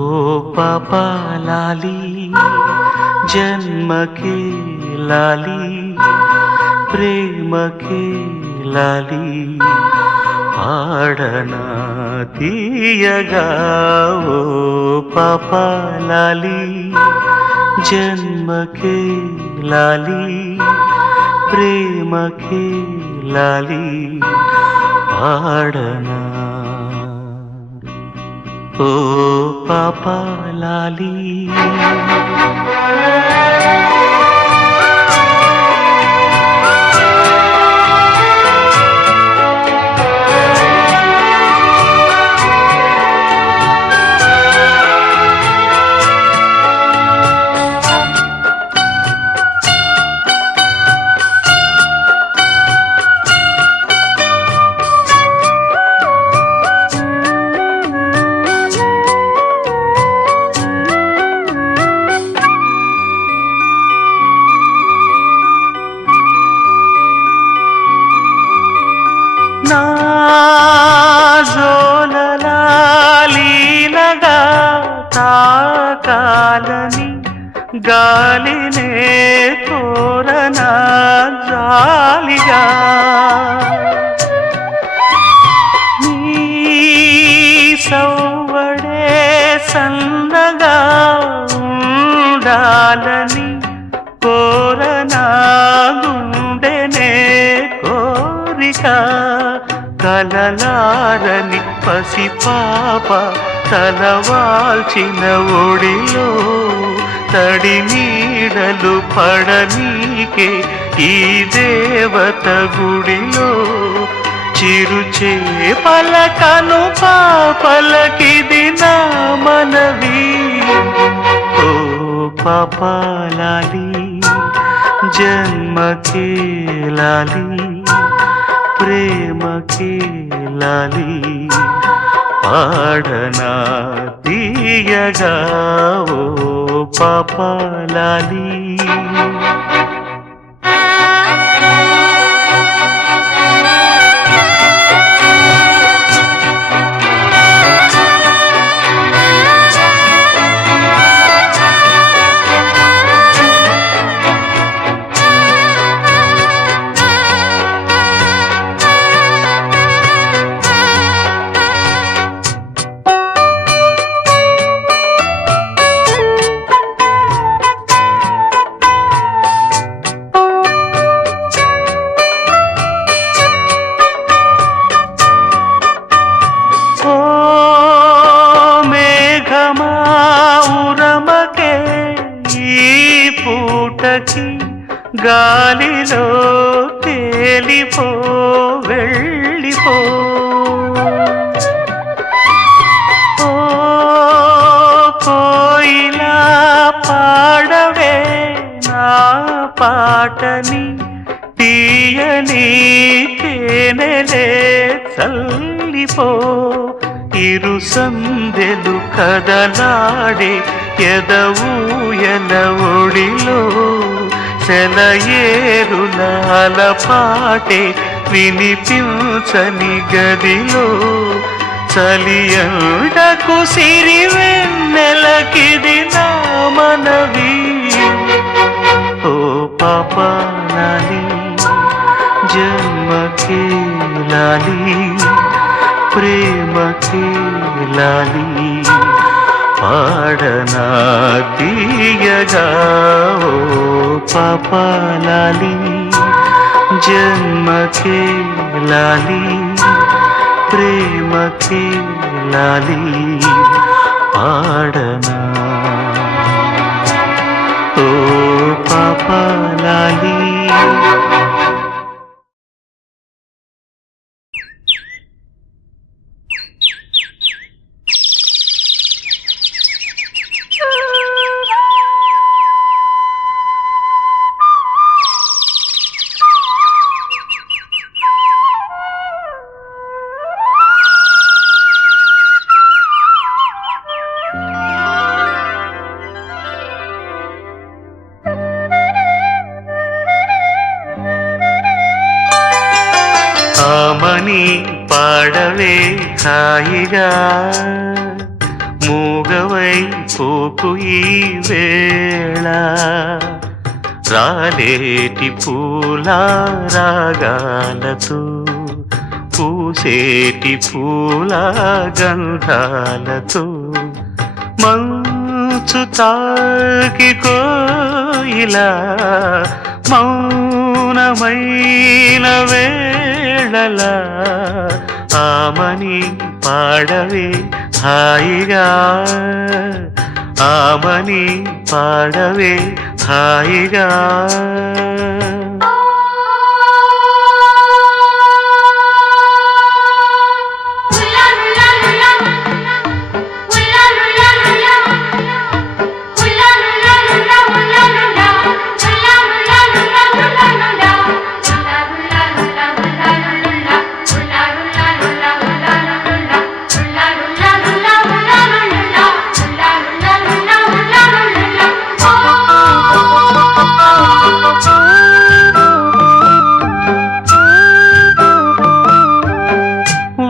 ఓ పాపా లాలి జన్మకే లాలి ప్రేమకే లాలి పాడనా తీయగా ఓ పాపా లాలి జన్మకే లాలి ప్రేమకే లాలి పాడనా ఓ పాపా లాలి నా జోలలాలీనగా తాకాలని గాలినే కోరనా జాలిగా నీ సౌవడే సన్నగా ఉండాలని కోరనా గుండెనే కోరిక కలలారని పసిపాప తలవాల్చిన ఒడిలో తడి నీడలు పడనీకే ఈ దేవత గుడిలో చిరుచే పలకను పాపలకిది నా మనవి ఓ పాపా లాలి జన్మకే లాలి ప్రేమకే లాలి పాడనా తీయగా ఓ పాపా లాలి పూటకి గాలిలో తేలిపో వెళ్ళిపో ఓ కోయిలా పాడవే నా పాటని తీయని తేనెలే చల్లిపో ఇరు సందెలు కదలాడే ఎదవూయల ఒడిలో సెలయేరులాల పాటే వినిపించని గదిలో చలియంటకు సిరివెన్నెలకిది నా మనవి ఓ పాపా లాలి జన్మకే లాలి ప్రేమకే లాలి పాడనా తీయగా ఓ పాపా లాలి జన్మకే లాలి ప్రేమకే లాలి పాడనా ఓ పాపా లాలి ఆమని పాడవే హాయిగా మూగవై పోకు ఈ వేళ రాలేటి పూల రాగాలతో పూసేటి పూల గంధాలతో మంచు తాకి కోయిలా మౌనమైన వేళలా ఆమని పాడవే హాయిగా ఆమని పాడవే హాయిగా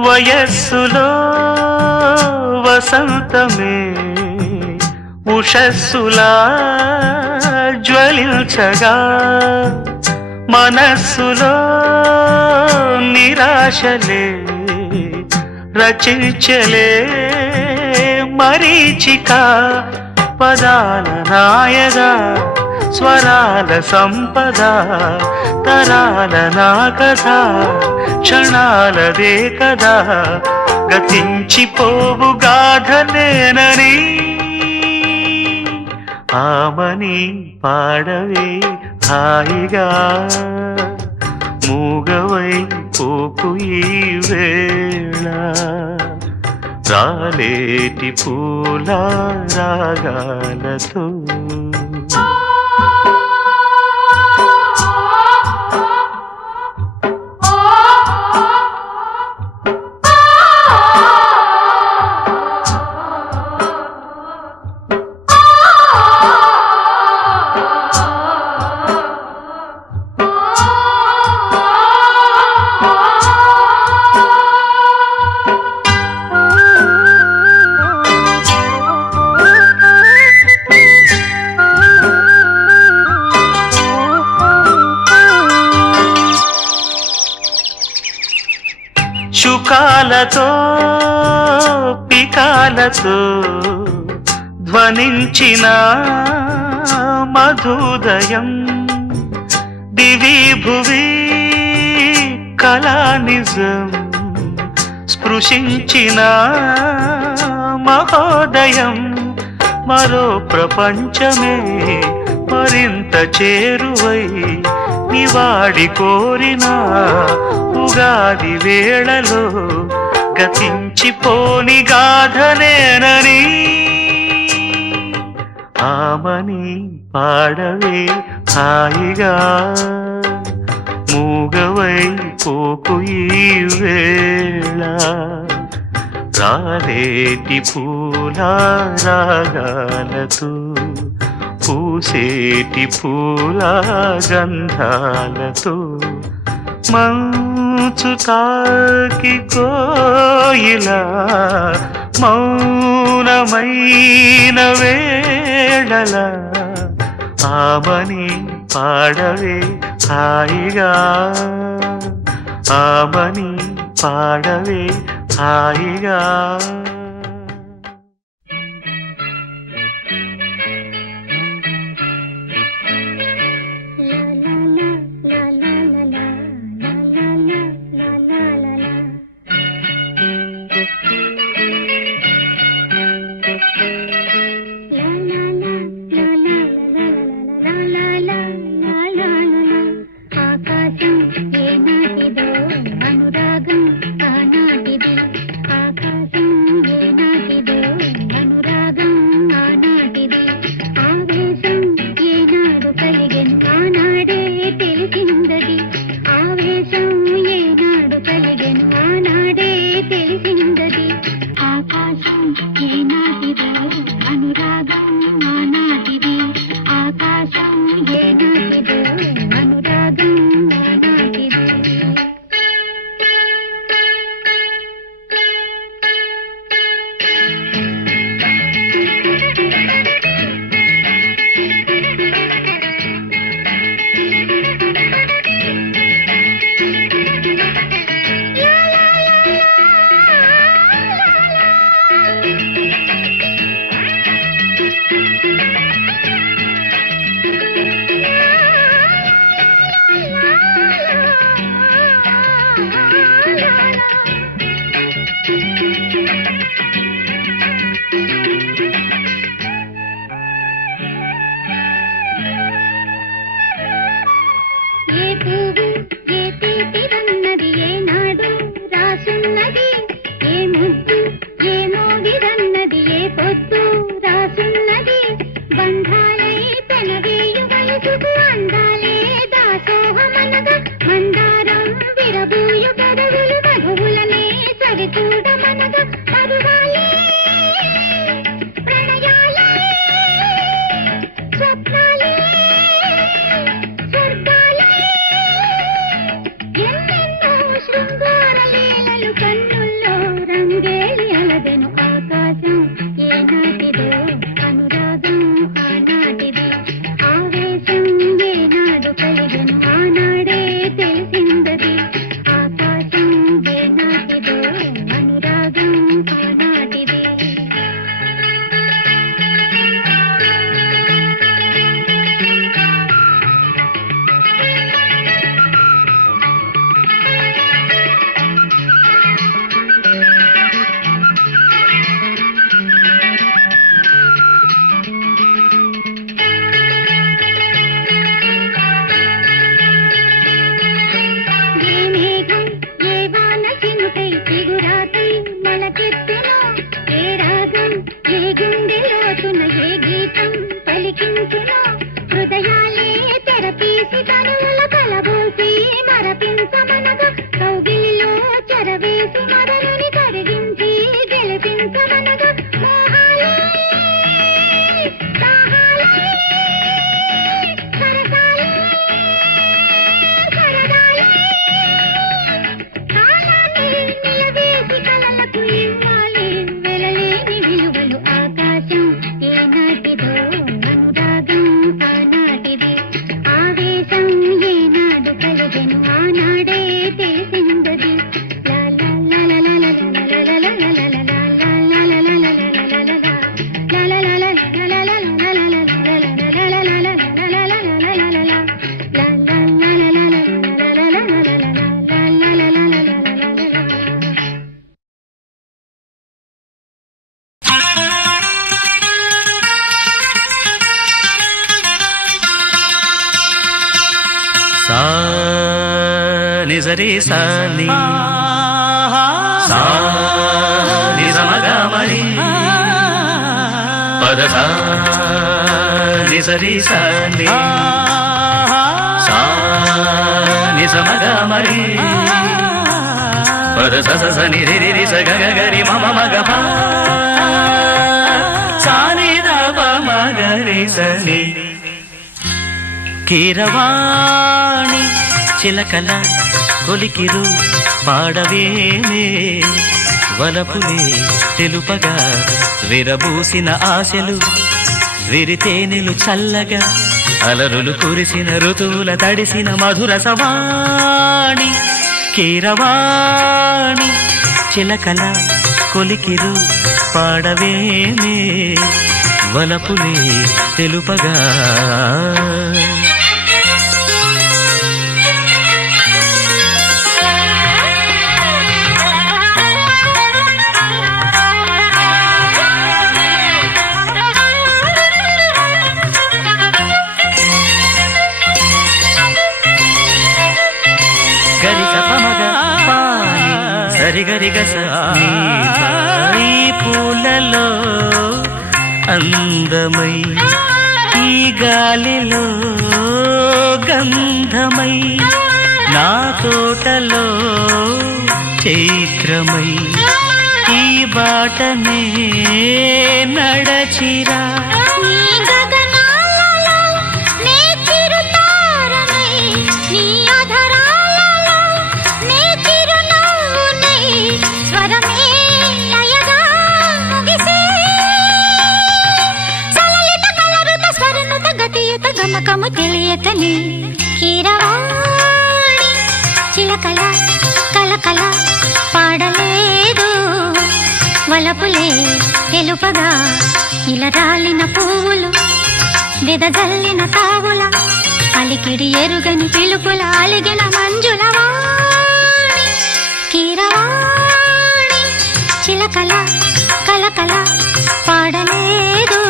వయస్సులో వసంతమే ఉషస్సులా జ్వలించగా మనస్సులో నిరాశలే రచించలే మరీచిక పదాల నాయగా స్వరాల సంపద తరాల నా కథ క్షణాలదే కదా గతించిపోవు గాథనేనని ఆమని పాడవే హాయిగా మూగవై పోకు ఈ వేళ రాలేటి పూల రాగాలతో శుకాలతో పికాలతో ధ్వనించిన మధుదయం దివి భువి కళానిజం స్పృశించిన మహోదయం మరో ప్రపంచమే మరింత చేరువై నివాడి కోరిన ఉగాది వేళలో గతించిపోని గాథనేనని ఆమని పాడవే హాయిగా మూగవై పోకు ఈ వేళ రాలేటి పూల రాగాలతో పూసేటి పూల గంధాలతో మంచు తాకి కోయిలా మౌనమైన వేళల ఆమని పాడవే హాయిగా ఆమని పాడవే హాయిగా అనురాగం ఆనాటిది ఆకాశం ఏ గుండెలోతున ఏ గీతం పలికించునో హృదయాలే తెరపీసి కనుల కలబోసి మరపించమనగా కౌగిలిలో చెరవేసి మరలుని కరిగించి గెలిపించమనగా మోహాలే దాహాలే సరసాలే సరదాలే కాలాన్ని నిలవేసి కలలకు ఇవ్వాలి వెలలేని విలువలు ఆకాశం ఏనాటిదో అనురాగం ఆనాటిది ఆవేశం ఏనాడు కలిగెను ఆనాడే తెలిసిందది నిజరి సాని నిజమగమరి పద నిజరి సాని నిజమగమరి పద స నిరి రి స గ గరి మమ మగ ప సాని ద ప మగరి సని కీరవాణి చిలకల కొలికిరు పాడవేమే వలపులే తెలుపగా విరబూసిన ఆశలు విరితేనెలు చల్లగా అలరులు కురిసిన ఋతువుల తడిసిన మధుర సవాణి కీరవాణి చిలకల కొలికిరు పాడవేమే వలపులే తెలుపగా గరిగరిగస ఈ పూలలో అందమై ఈ గాలిలో గంధమై నా తోటలో చైత్రమై ఈ బాటనే నడచిరా గమకము తెలియకని కీరవాణి చిలకల కలకల పాడలేదు వలపులే తెలుపగా ఇలా రాలిన పువ్వులు వెదజల్లిన తావుల అలికిడి ఎరుగని పిలుపుల అలిగిన మంజుల వాణి కీరవాణి చిలకల కలకల పాడలేదు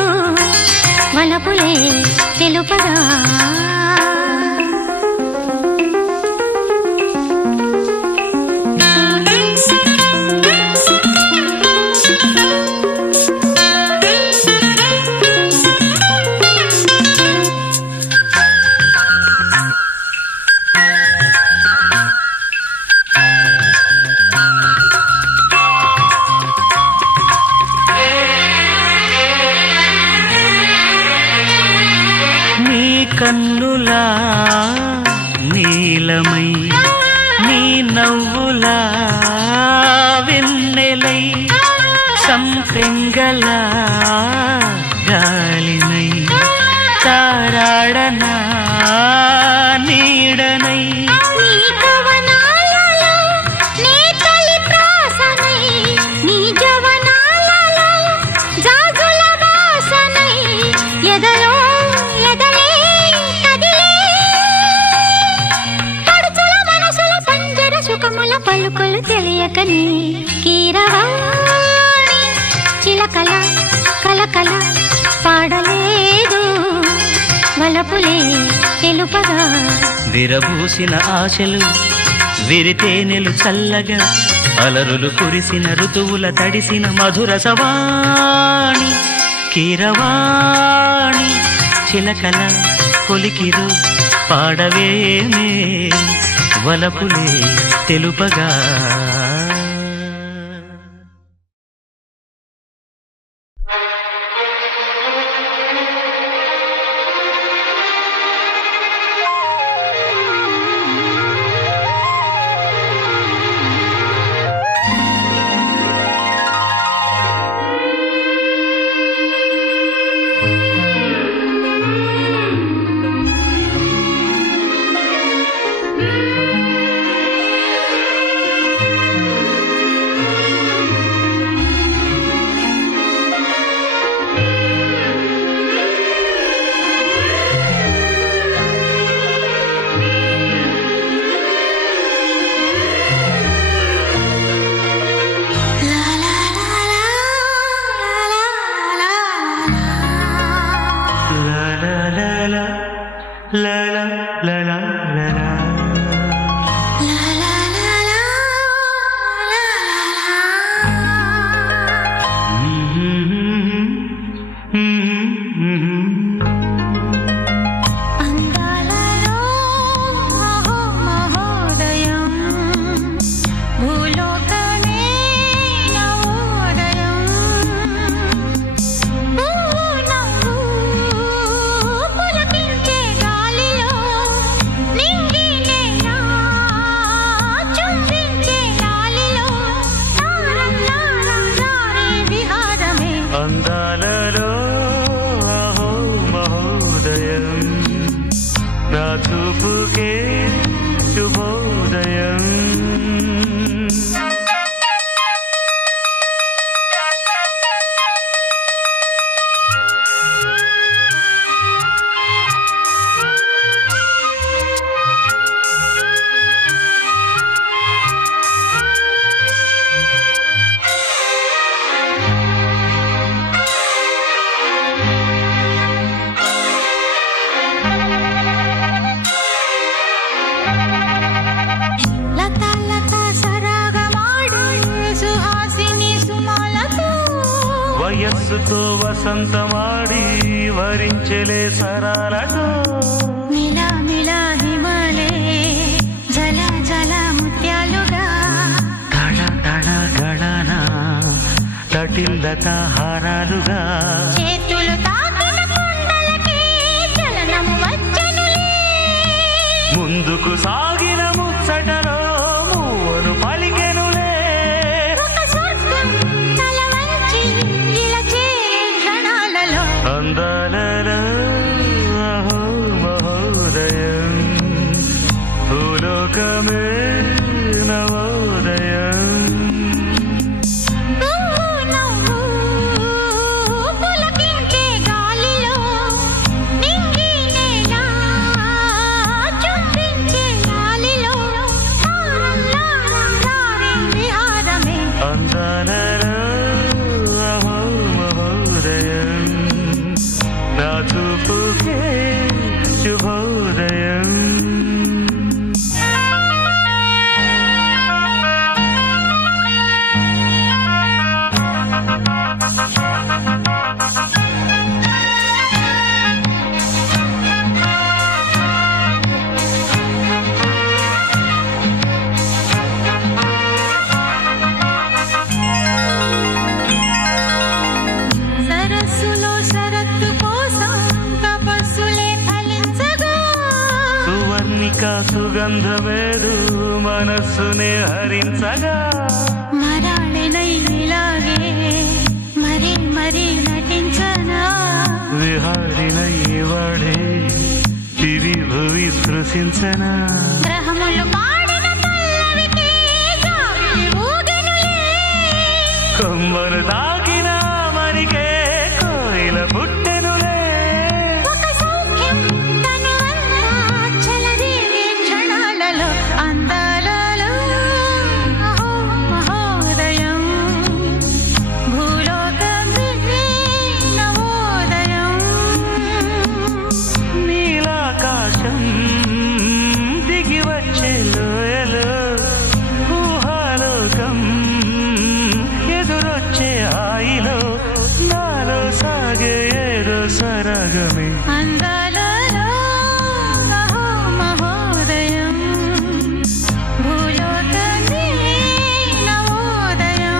వలపులే తెలుపగా కన్నులా నీలమై నీ నవ్వులా వెన్నెలై సంపెంగల గాలినై తారాడనా నీడనై పలుకులు తెలియకని కీరవాణి చిలకల కలకల పాడలేదు వలపులే తెలుపగా విరబూసిన ఆశలు విరితేనెలు చల్లగా అలరులు కురిసిన ఋతువుల తడిసిన మధుర సవాణి కీరవాణి చిలకల కొలికిరు పాడవేమే వలపులే తెలుపగా. వయస్సుతో వసంతమాడి వరించెలే సరాలతో మిలా మిలా హిమలే జల జల ముత్యాలుగా తళ తళ గళన తటిల్లత హారాలుగా చేతులు తాకిన కొండలకే చలనము వచ్చనులే ముందుకు సాగిన ముచ్చటలో మూవను పలికెనులే అందాలలో అహో మహోదయం భూలోకమే నవోదయం పులకించే గాలిలో నింగి నేల చుంబించే గాలిలో తారల్లారే విహారమే అందాలలో అహో మహోదయం నా చూపుకే శుభోదయం సరస్సులో శరత్తు కోసం తపస్సులే ఫలించగా సువర్ణిక సుగంధమేదు మనస్సునే హరించగా మరాళినై ఇలాగే మరి మరి నటించనా విహారినై వాడే దివి భువి స్పృశించనా గ్రహములు పాడిన పల్లవికి జాబిలి ఊగెనులే కొమ్మను తాకిన మరికే కోయిల పుట్టెనులే ఒక సౌఖ్యం తనువంతా చెలరేగే క్షణాలలో అందాలలో అహో మహోదయం భూలోకమే నవోదయం నీలాకాశం దిగి వచ్చే లోయలో ఊహాలోకం ఎదురొచ్చే హాయి జగమే అందాలలో మహోదయం భూలోకమే నవోదయం.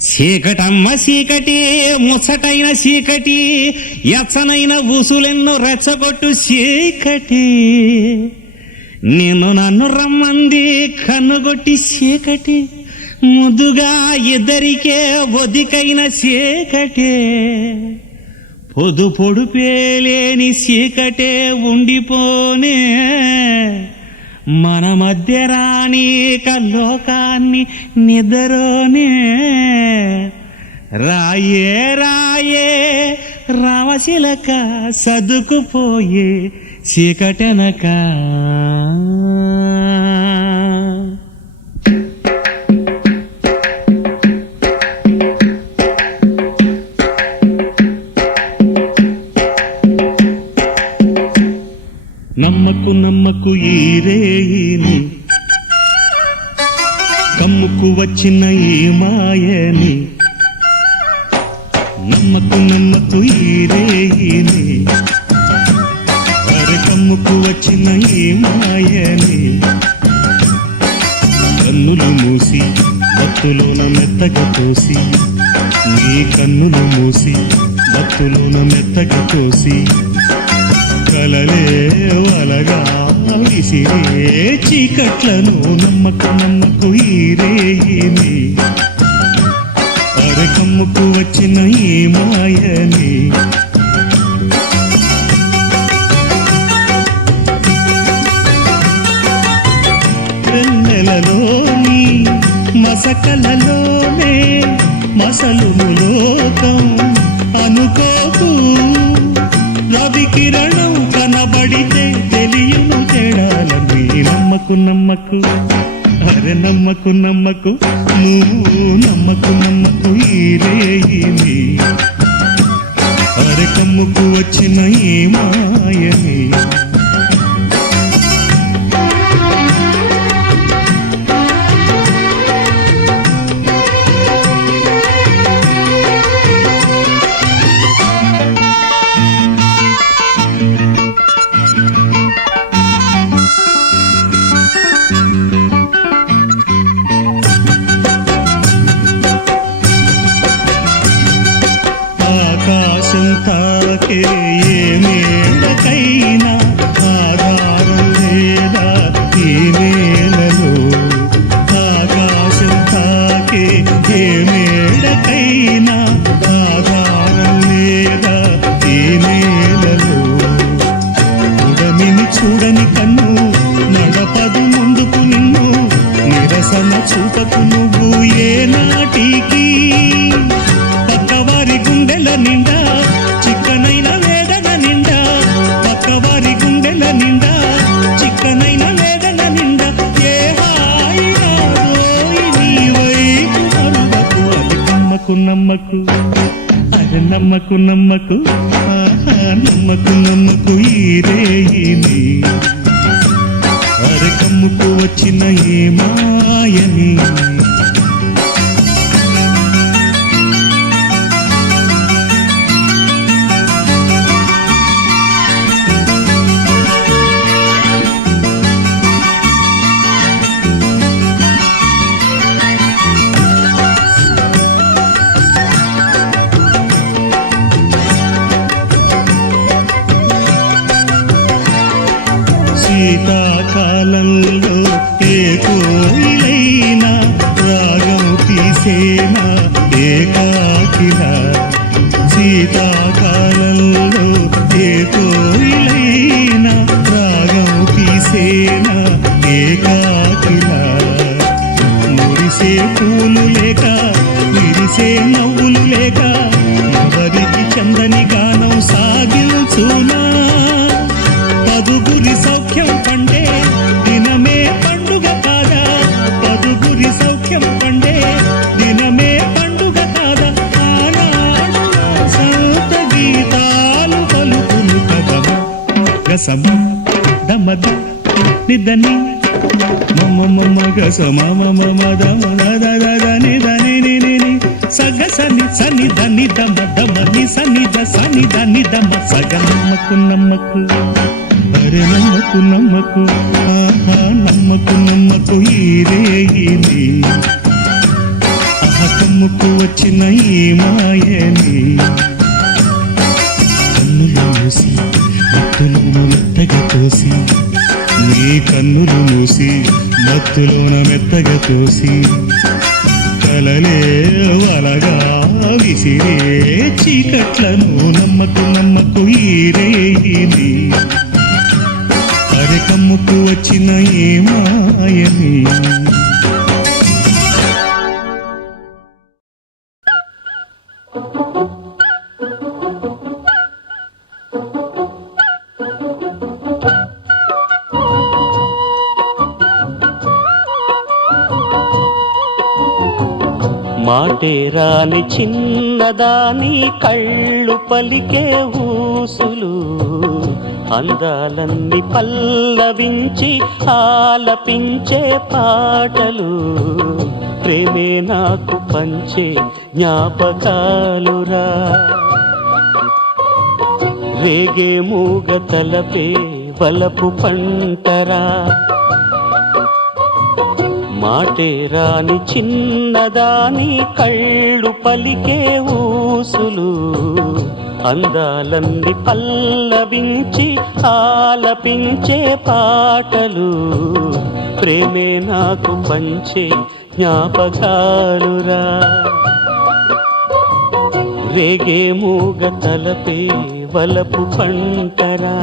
చీకటమ్మ చీకటి ముచ్చటైన చీకటి ఎచ్చనైన ఊసులెన్నో రెచ్చగొట్టు చీకటి నిన్ను నన్ను రమ్మంది కన్నుగొట్టి చీకటి ముద్దుగా ఇద్దరికే ఒదికైన చీకటే పొదు పొడుపేలేని చీకటే ఉండిపోనే మన మధ్య రాని కల్లోకాన్ని నిద్రనే రాయే రాయే రామశిలక సదుకుపోయే చీకటెనక నమ్మకు నమ్మకు ఈ రేయిని కమ్ముకు వచ్చిన ఈ మాయని నమ్మకు నమ్మకు ఈ రేయిని అరే కమ్ముకు వచ్చిన ఈ మాయని కన్నులు మూసి మత్తులోన మెత్తగా తోసి నీ కన్నులు మూసి మత్తులోన మెత్తగా తోసి కలలే వలగా విసిరే చీకట్లను నమ్మకు నమ్మకు ఈ రేయిని అరకమ్ముకు వచ్చిన ఈ మాయని వెన్నెలలోని మసకలలోనే మసలుము లోకం అనుకోకు రవి కిరణం కనబడితే తెలియను తేడాలని నమ్మకు నమ్మకు అరే నమ్మకు నమ్మకు నువ్వు నమ్మకు నమ్మకు ఈ రేయిని అరే కమ్ముకు వచ్చిన ఈ మాయని ఆకాశం తాకే ఏ మేడకైనా ఆధారం లేదా ఈ నేలలో ఆకాశం తాకే ఏ మేడకైనా ఆధారం లేదా ఈ నేలలో ఉడమిని చూడని కన్ను నడపదు ముందుకు నిన్ను నిరసన చూపకు నువ్వు ఏ నాటికి పక్కవారి గుండెల నిండా చిక్కనైన వేదన నిండా పక్కవారి గుండెల నిండా చిక్కనైన వేదన నిండా ఏ హాయి నాదోయి నీ వైపు మరువకు అది నమ్మకు నమ్మకు అది నమ్మకు నమ్మకు ఆహా నమ్మకు నమ్మకు ఈ రేయిని అరే కమ్ముకు వచ్చిన ఏ మాయని శీతాకాలంలో ఏ కోయిలైనా రాగం తీసేనా ఏకాకిలా శీతాకాలంలో ఏ కోయిలైనా రాగం తీసేనా ఏకాకిలా మురిసే పూలు లేక విరిసే నవ్వులు లేక ఎవరికి చందని గానం సాగించునా పదుగురి సౌఖ్యం కండే దినమే పండుగ కాదా పదుగురి సౌఖ్యం కండే దినమే పండుగ కాదా ఆనాడు సంత గీతాలు పలుకులు కదమ గసమ దమద నిదని మమ మమ గస మమ మమ దమ దని దని ని సగ సని సని దని దమ దమని సని ద సని దని దమ సగ నమ్మకు నమ్మకు అరే నమ్మకు నమ్మకు ఆహా నమ్మకు నమ్మకు ఈ రేగిని ఆహా కమ్ముకు వచ్చిన ఈ మాయని కన్నులు మూసి మత్తులోన మెత్తగా తోసి నీ కన్నులు మూసి మత్తులోన మెత్తగా తోసి కలలే వలగా విసిరే చీకట్లను నమ్మకు నమ్మకు ఈ రేగిని అరె కమ్ముకు వచ్చిన ఏ మాయని మాటే రాని చిన్నదాని కళ్ళు పలికే ఊసులు అందాలన్నీ పల్లవించి ఆలపించే పాటలు ప్రేమే నాకు పంచే జ్ఞాపకాలురా రేగే మూగ తలపే వలపు పంటరా మాటే రాని చిన్నదాని కళ్ళు పలికే ఊసులు అందాలన్నీ పల్లవించి ఆలపించే పాటలు ప్రేమే నాకు పంచే జ్ఞాపకాలురా రేగే మూగ తలపే వలపు పంటరా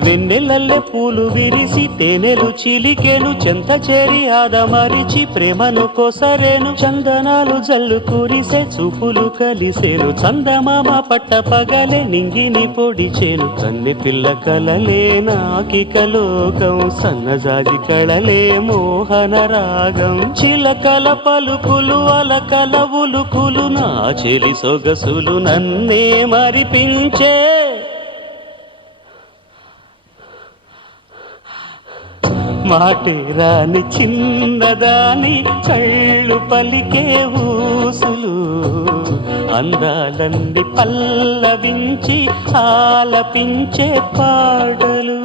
వెన్నెలల్లె పూలు విరిసి తేనెలు చిలికెను చెంత చేరి ఆదమరిచి ప్రేమను కొసరేను చందనాలు జల్లు కురిసే చూపులు కలిసేను చందమామ పట్ట పగలే నింగిని పొడిచేను కన్నె పిల్ల కలలే నాకిక లోకం సన్నజాజి కళలే మోహన రాగం చిలకల పలుకులు అలకల ఉలుకులు నా చెలి సొగసులు నన్నే మరిపించే మాటే రాని చిన్నదాని కళ్ళు పలికే ఊసులు అందాలన్నీ పల్లవించి ఆలపించే పాటలు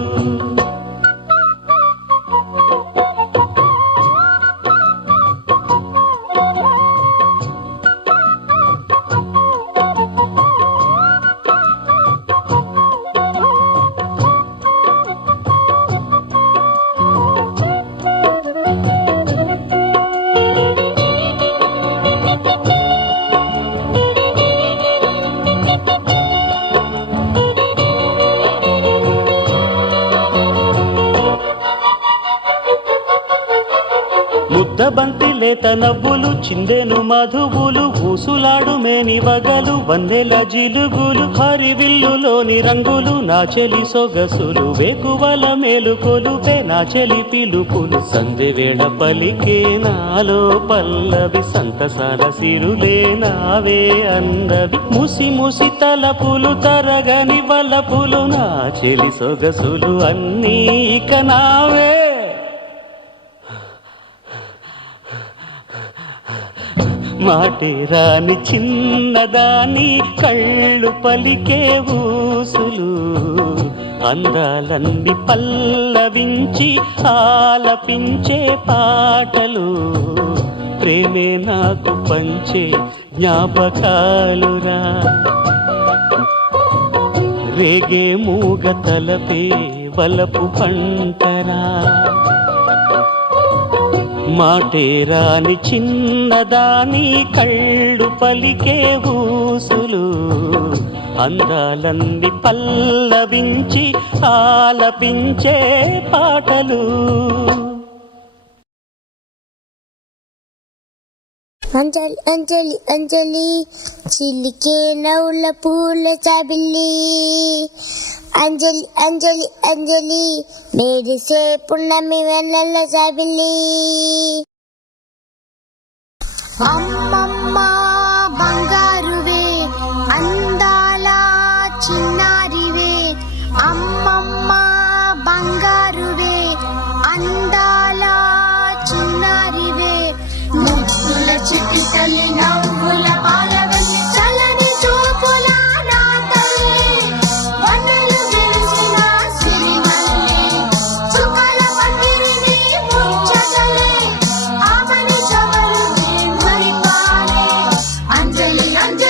ముద్దబంతి లేత నవ్వులు చిందెను మధువులు ఊసులాడు మేని వగలు వన్నెల జిలుగులు హరివిల్లులోని రంగులు నా చెలి సొగసులు వేకువల మేలుకొలుపే నా చెలి పిలుపులు సందెవేళ పలికే నాలో పల్లవి సంతసాల సిరులే నావే అందవి ముసి ముసి తలపులు తరగని వలపులు నా చెలి సొగసులు అన్నీ ఇక నావే మాటే రాని చిన్నదాని కళ్ళు పలికే ఊసులు అందాలన్నీ పల్లవించి ఆలపించే పాటలు ప్రేమే నాకు పంచే జ్ఞాపకాలురా రేగే మూగ తలపే వలపు పంటరా మాటే రాని చిన్నదాని కళ్ళు పలికే ఊసులు అందాలన్నీ పల్లవించి ఆలపించే పాటలు. అంజలి అంజలి అంజలి చిలికే నవ్వుల పూల చాబిల్లి, అంజలి అంజలి అంజలి మెరిసే పున్నమి వెన్నెల చాబిల్లి. అమ్మమ్మ బంగారువే అందాల చిన్నారివే, అమ్మమ్మ బంగారువే అందాల చిన్నారివే, ముద్దుల చిట్టి తల్లి నవ్వుల పాలవల్లి చల్లని చూపుల నా తల్లి, వన్నెలు విరిసిన సిరిమల్లి చుక్కల పందిరిని ముచ్చటలే, ఆమని చవరుని మురిపాలే. అంజలి అంజలి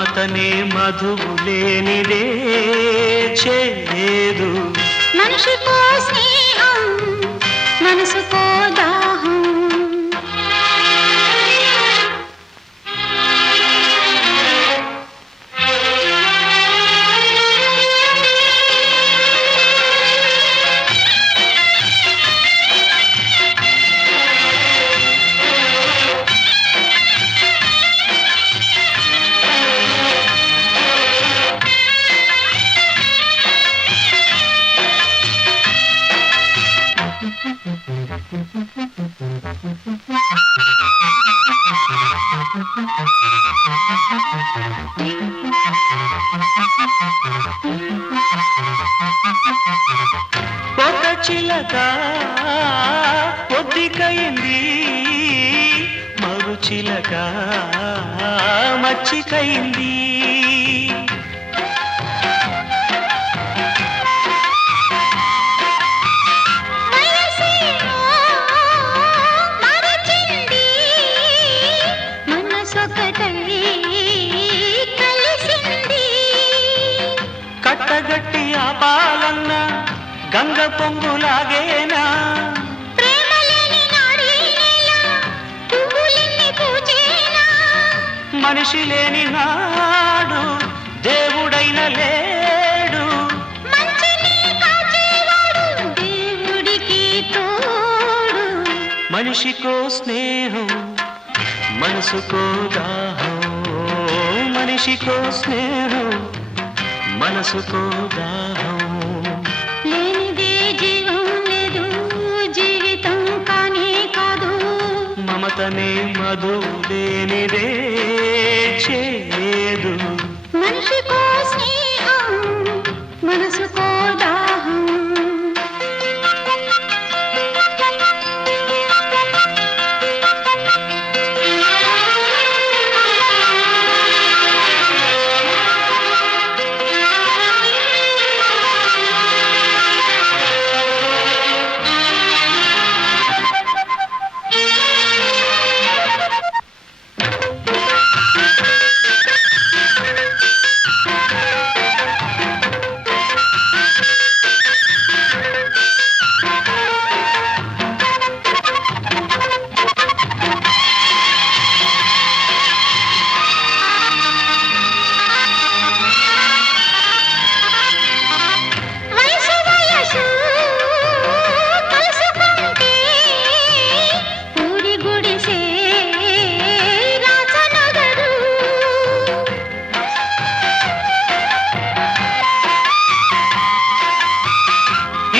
మమతనే మధువు లేనిదే చేదు. మనిషికో స్నేహం మనసుకో దాహం. ఒక చిలక పొద్దికైంది, మరు చిలక మచ్చికైంది. కట్టగట్టి ఆపాలన్న గంగ పొంగులాగేనా, మనిషి లేని నాడు దేవుడైన లేడు. మనిషికో స్నేహం మనసుకో దాహం. మనిషికో స్నేహం మనసుకో దాహం. లేనిదే జీవం లేదు, జీవితం కానే కాదు. మమతనే మధువు లేనిదే చేదు. మనిషికో స్నేహం మనసుకో దాహం.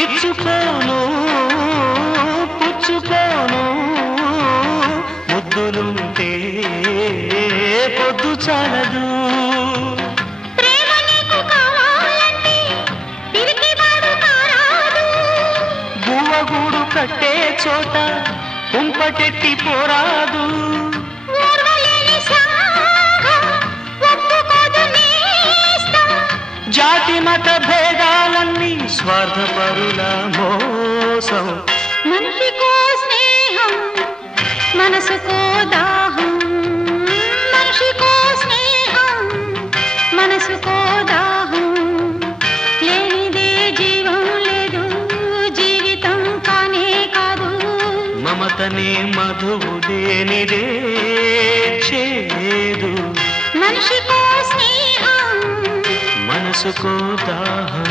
ఇచ్చుకోను పుచ్చుకోను, ముద్దులుంటే పొద్దు చాలదు. ప్రేమ నీకు కావాలంటే పిరికివాడు కారాదు. గువ్వగూడు కట్టే చోట కుంపటెట్టి పోరాదు. ఓర్వలేని సాగం ఒప్పుకోదు నేస్తం. జాతి మత భేదాలన్నీ స్వార్థపరుల మోసం. మనిషికో స్నేహం మనసుకో దాహం. మనిషికో స్నేహం మనసుకో దాహం. లేనిదే జీవం లేదు, జీవితం కానే కాదు. మమతనే మధువు లేనిదే చేదు. మనిషికో స్నేహం మనసుకో దాహం.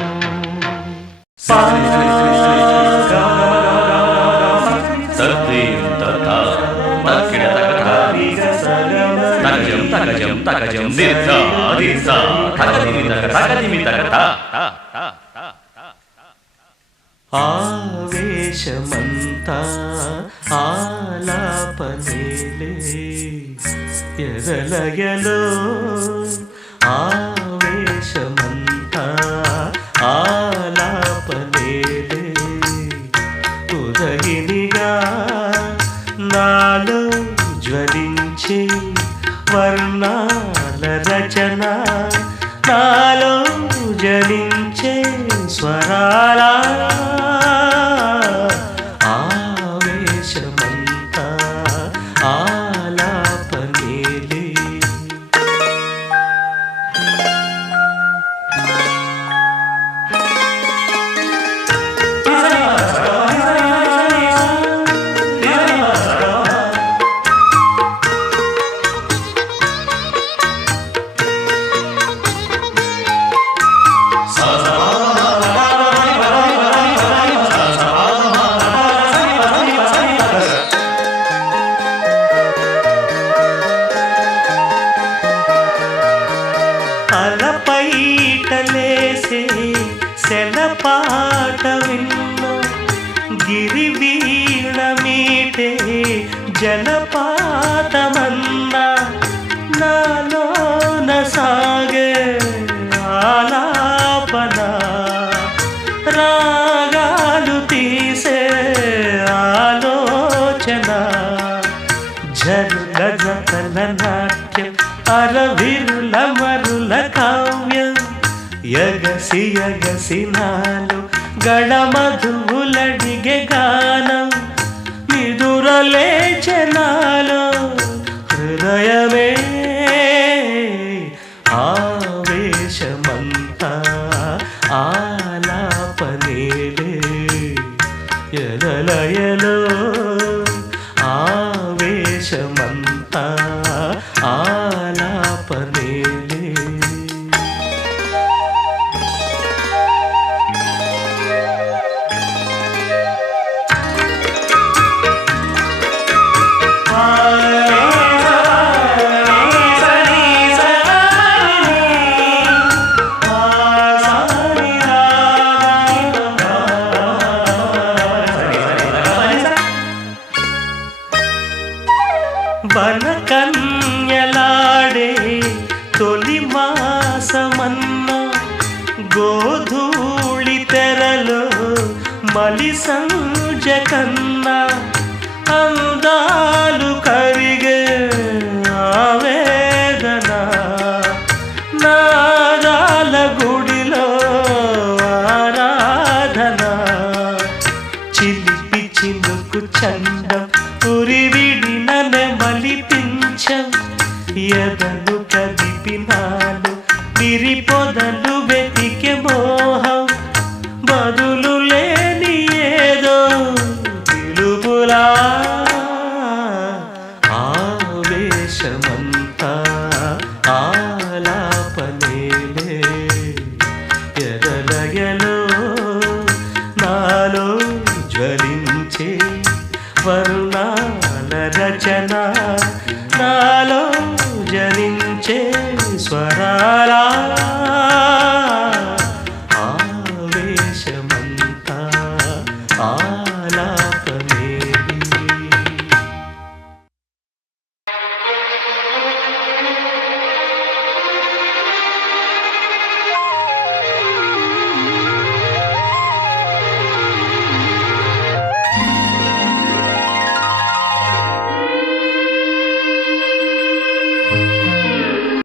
ఆవేశమంతా ఆలాపనేలే ఎదలయలో. ఆవేశమంతా ఆలాపనేలే ఉదయినిగా నాలో జ్వలించే వర్ణాల రచన. నాలో జలించే స్వరాల ఆవేశమంతా ఆలాపనేలే. చేసే సెలపాట విన్నా గిరివీణ మీటే జలపాతమన్నా నాలోన సాగే ఆలాపన రాగాలు తీసే ఆలోచన జరుల జతల నాట్యం అరవిరుల మరుల కావ్యం యగసి యగసి నాలో గణమధువులడిగే గానం నిదురలే జనాలో హృదయమే ఆవేశమంతా ఆలాపనేలే ఎదలయలో ఆవేశమంతా ఆలాపనేలే వనకన్యలాడే తొలి మాసమన్న గోధూళి తెరలో మలి సంజ కన్నా అందాలు కరిగే ఆవేదన నాదాల గుడిలో ఆరాధన చిలిపి చిలుకు చండం ఉరివిడిన మలిపించం ఎదలు కదిపినాలు విరిపొదలు వెతికే మోహం బదులు లేని ఏదో పిలుపులా ఆవేశమంతా ఆలాపనేలే ఎదలయలో నాలో జ్వలించే వర్ణాల రచన